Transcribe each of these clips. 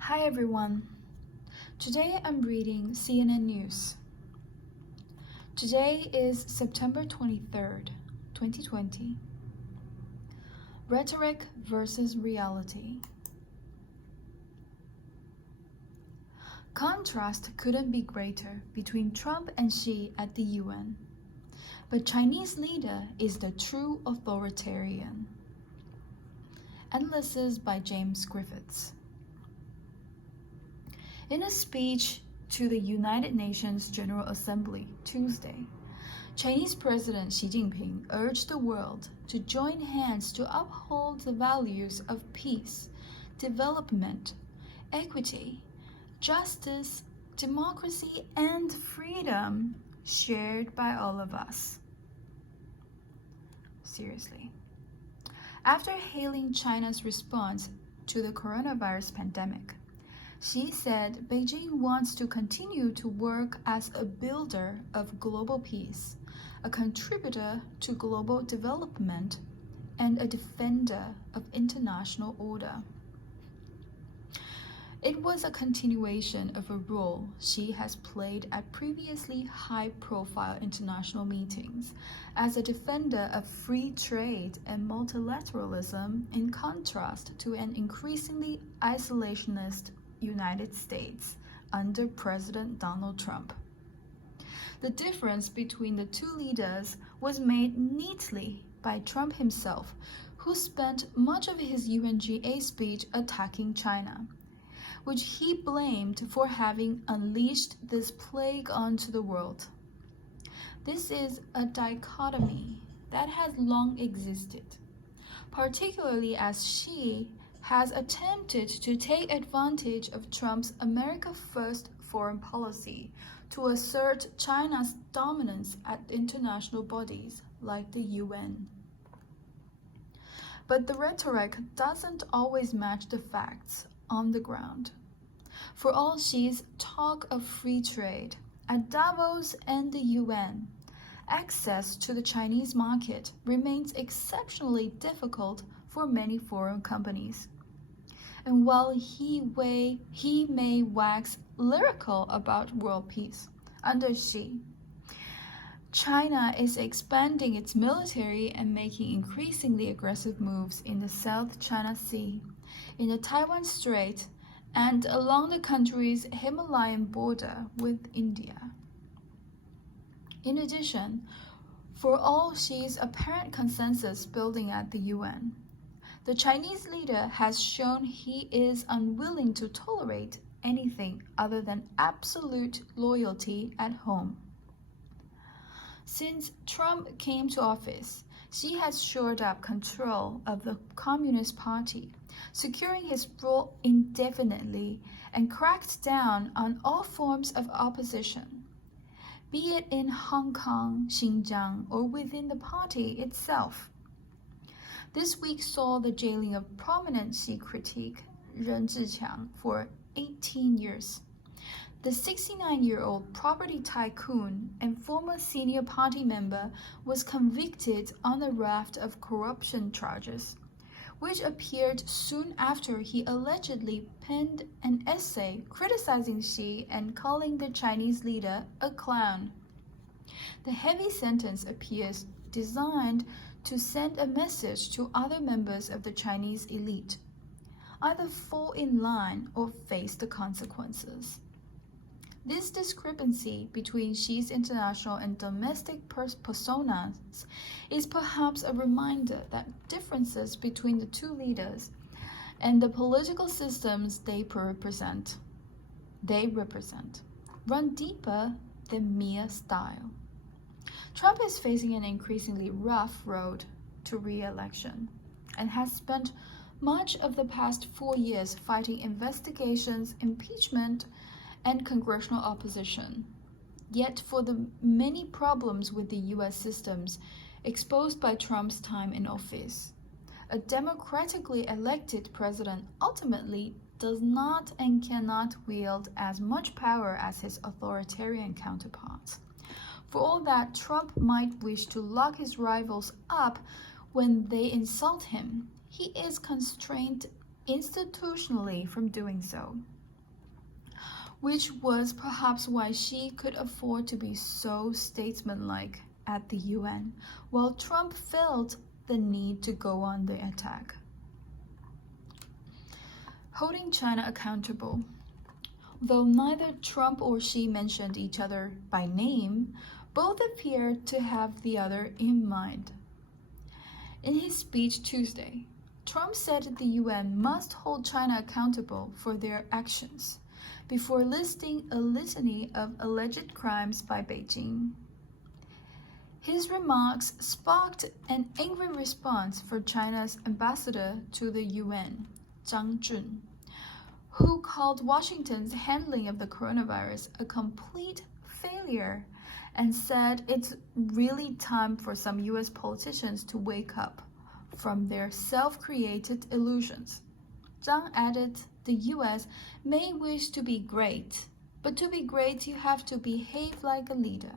Hi everyone. Today I'm reading CNN News. Today is September 23rd, 2020. Rhetoric versus reality. Contrast couldn't be greater between Trump and Xi at the UN. But Chinese leader is the true authoritarian. Analysis by James Griffiths. In a speech to the United Nations General Assembly Tuesday, Chinese President Xi Jinping urged the world to join hands to uphold the values of peace, development, equity, justice, democracy, and freedom shared by all of us. Seriously. After hailing China's response to the coronavirus pandemic, Xi said Beijing wants to continue to work as a builder of global peace, a contributor to global development, and a defender of international order. It was a continuation of a role Xi has played at previously high-profile international meetings as a defender of free trade and multilateralism, in contrast to an increasingly isolationist United States under President Donald Trump. The difference between the two leaders was made neatly by Trump himself, who spent much of his UNGA speech attacking China, which he blamed for having unleashed this plague onto the world. This is a dichotomy that has long existed, particularly as Xi has attempted to take advantage of Trump's America First foreign policy to assert China's dominance at international bodies like the UN. But the rhetoric doesn't always match the facts on the ground. For all Xi's talk of free trade, at Davos and the UN, access to the Chinese market remains exceptionally difficult for many foreign companies. And while he may wax lyrical about world peace under Xi, China is expanding its military and making increasingly aggressive moves in the South China Sea, in the Taiwan Strait, and along the country's Himalayan border with India. In addition, for all Xi's apparent consensus building at the UN, the Chinese leader has shown he is unwilling to tolerate anything other than absolute loyalty at home. Since Trump came to office, Xi has shored up control of the Communist Party, securing his rule indefinitely, and cracked down on all forms of opposition, be it in Hong Kong, Xinjiang, or within the party itself. This week saw the jailing of prominent Xi critic Ren Zhiqiang for 18 years. The 69-year-old property tycoon and former senior party member was convicted on a raft of corruption charges, which appeared soon after he allegedly penned an essay criticizing Xi and calling the Chinese leader a clown. The heavy sentence appears designed to send a message to other members of the Chinese elite: either fall in line or face the consequences. This discrepancy between Xi's international and domestic personas is perhaps a reminder that differences between the two leaders and the political systems they represent run deeper than mere style. Trump is facing an increasingly rough road to re-election and has spent much of the past 4 years fighting investigations, impeachment, and congressional opposition. Yet for the many problems with the U.S. systems exposed by Trump's time in office, a democratically elected president ultimately does not and cannot wield as much power as his authoritarian counterparts. For all that Trump might wish to lock his rivals up when they insult him, he is constrained institutionally from doing so, which was perhaps why Xi could afford to be so statesmanlike at the UN, while Trump felt the need to go on the attack. Holding China accountable. Though neither Trump or Xi mentioned each other by name, both appeared to have the other in mind. In his speech Tuesday, Trump said the UN must hold China accountable for their actions, before listing a litany of alleged crimes by Beijing. His remarks sparked an angry response from China's ambassador to the UN, Zhang Jun, who called Washington's handling of the coronavirus a complete failure and said it's really time for some US politicians to wake up from their self-created illusions. Zhang added, the US may wish to be great, but to be great you have to behave like a leader.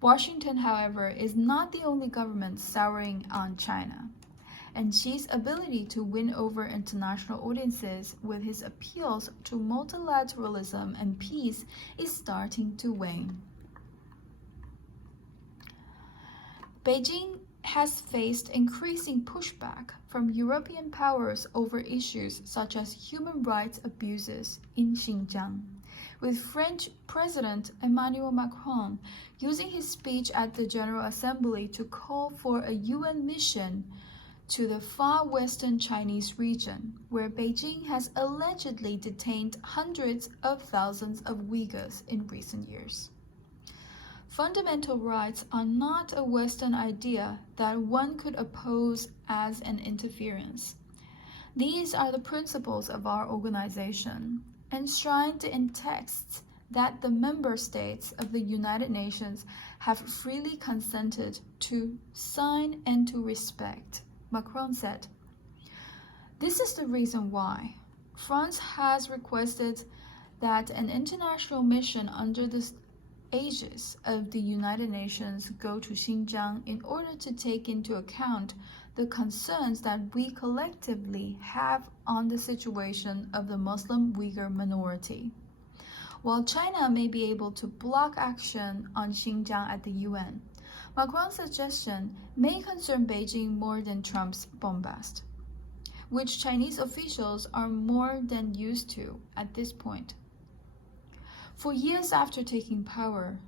Washington, however, is not the only government souring on China, and Xi's ability to win over international audiences with his appeals to multilateralism and peace is starting to wane. Beijing has faced increasing pushback from European powers over issues such as human rights abuses in Xinjiang, with French President Emmanuel Macron using his speech at the General Assembly to call for a UN mission to the far western Chinese region, where Beijing has allegedly detained hundreds of thousands of Uyghurs in recent years. Fundamental rights are not a Western idea that one could oppose as an interference. These are the principles of our organization, enshrined in texts that the member states of the United Nations have freely consented to sign and to respect, Macron said. This is the reason why France has requested that an international mission under the aegis of the United Nations go to Xinjiang in order to take into account the concerns that we collectively have on the situation of the Muslim Uyghur minority. While China may be able to block action on Xinjiang at the UN, Macron's suggestion may concern Beijing more than Trump's bombast, which Chinese officials are more than used to at this point. For years after taking power,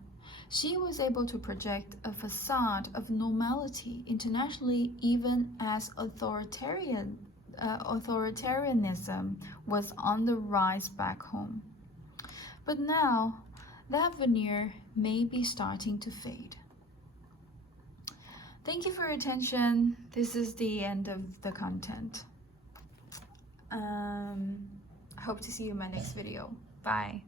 Xi was able to project a facade of normality internationally even as authoritarianism was on the rise back home. But now, that veneer may be starting to fade. Thank you for your attention. This is the end of the content. I hope to see you in my next video. Bye.